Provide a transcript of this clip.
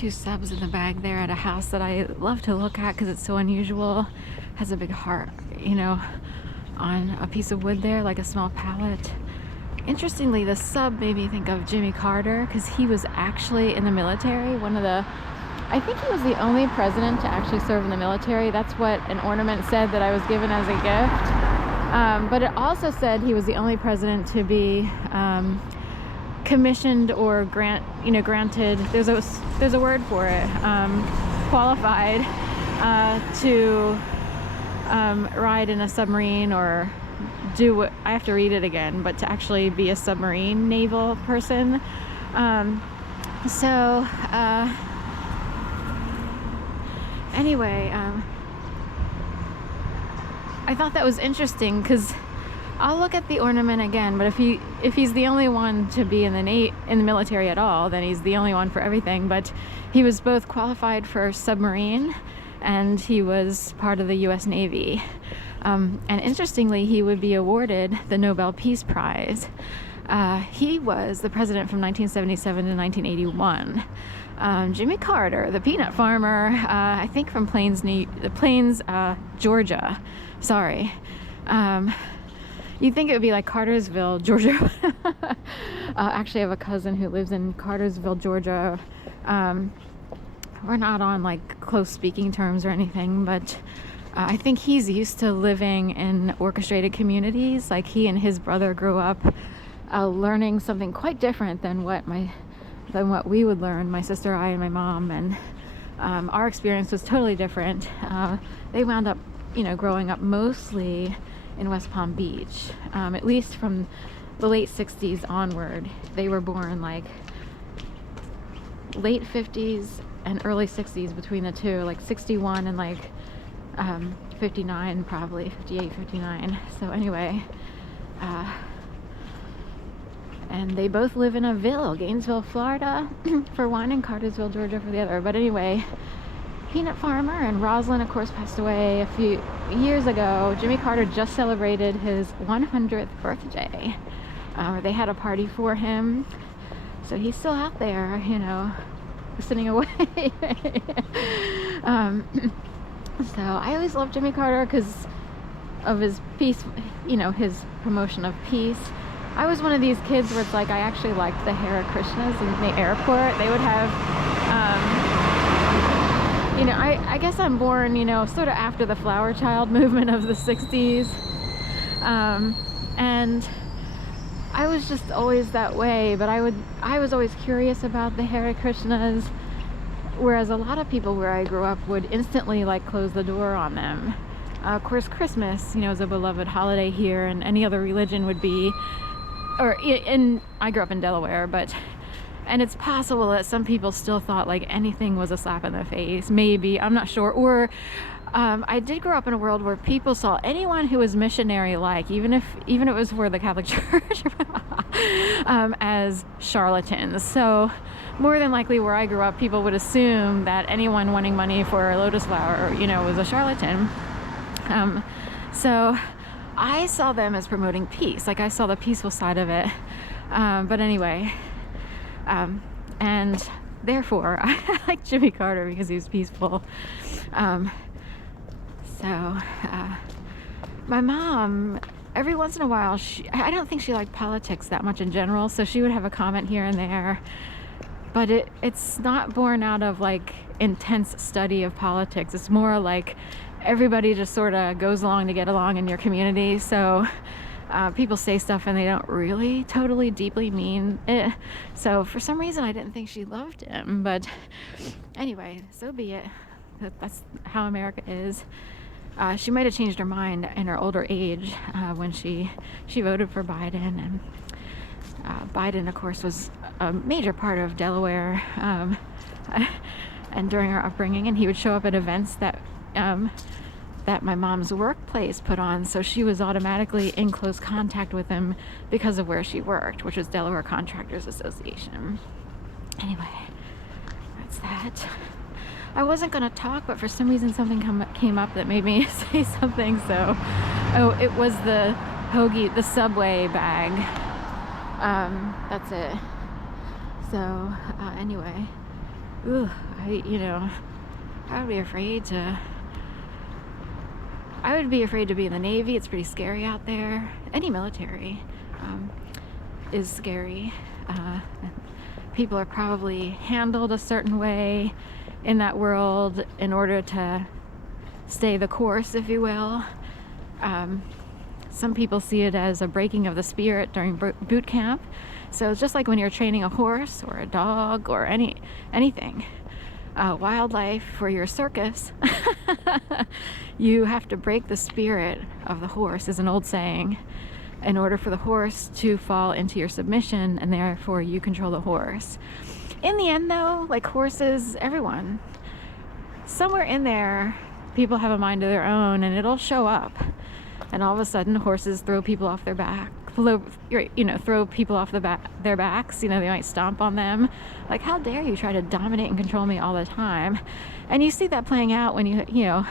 2 subs in the bag there at a house that I love to look at because it's so unusual. Has a big heart, you know, on a piece of wood there, like a small pallet. Interestingly, the sub made me think of Jimmy Carter because he was actually in the military. I think he was the only president to actually serve in the military. That's what an ornament said that I was given as a gift. But it also said he was the only president to be commissioned or granted. There's a word for it. Qualified to ride in a submarine or do what, I have to read it again, but to actually be a submarine naval person. Anyway, I thought that was interesting because I'll look at the ornament again, but if he's the only one to be in the military at all, then he's the only one for everything. But he was both qualified for submarine and he was part of the US Navy. And interestingly, he would be awarded the Nobel Peace Prize. He was the president from 1977 to 1981. Jimmy Carter, the peanut farmer, I think from Plains, Georgia. Sorry. You'd think it would be like Cartersville, Georgia. Actually, I have a cousin who lives in Cartersville, Georgia. We're not on like close speaking terms or anything, but I think he's used to living in orchestrated communities. Like he and his brother grew up learning something quite different than what we would learn, my sister, I, and my mom, and our experience was totally different. They wound up, growing up mostly in West Palm Beach, at least from the late 60s onward. They were born like late 50s and early 60s between the two, like 61 and like 59, probably 58, 59. So anyway, and they both live in a ville, Gainesville, Florida for one, and Cartersville, Georgia for the other. But anyway, peanut farmer, and Rosalind, of course, passed away a few years ago. Jimmy Carter just celebrated his 100th birthday. They had a party for him, so he's still out there, listening away. So I always loved Jimmy Carter because of his peace, his promotion of peace. I was one of these kids where it's like I actually liked the Hare Krishnas in the airport. They would have, I guess I'm born, sort of after the Flower Child movement of the 60s. And I was just always that way, but I was always curious about the Hare Krishnas, whereas a lot of people where I grew up would instantly like close the door on them. Of course, Christmas, is a beloved holiday here, and any other religion would be, I grew up in Delaware, and it's possible that some people still thought like anything was a slap in the face, maybe, I'm not sure. Or I did grow up in a world where people saw anyone who was missionary-like, even if it was for the Catholic Church, as charlatans. So more than likely where I grew up, people would assume that anyone wanting money for a lotus flower, was a charlatan. So I saw them as promoting peace. Like I saw the peaceful side of it. But anyway, and therefore I like Jimmy Carter because he was peaceful. My mom, every once in a while, I don't think she liked politics that much in general, so she would have a comment here and there, but it's not born out of like intense study of politics. It's more like everybody just sort of goes along to get along in your community. So people say stuff and they don't really totally deeply mean it. So for some reason I didn't think she loved him, but anyway, so be it. That's how America is. She might have changed her mind in her older age when she voted for Biden, and Biden, of course, was a major part of Delaware and during her upbringing, and he would show up at events that my mom's workplace put on, so she was automatically in close contact with him because of where she worked, which was Delaware Contractors Association. Anyway, that's that. I wasn't going to talk, but for some reason something came up that made me say something. So, it was the hoagie, the Subway bag. That's it. So, anyway, Ooh, I would be afraid to. I would be afraid to be in the Navy. It's pretty scary out there. Any military is scary. People are probably handled a certain way in that world in order to stay the course, if you will. Some people see it as a breaking of the spirit during boot camp. So it's just like when you're training a horse or a dog or anything. Wildlife for your circus, you have to break the spirit of the horse, is an old saying, in order for the horse to fall into your submission, and therefore you control the horse. In the end, though, like horses, everyone, somewhere in there, people have a mind of their own, and it'll show up. And all of a sudden, horses throw people off their back. Throw people off their backs. They might stomp on them. Like, how dare you try to dominate and control me all the time? And you see that playing out when you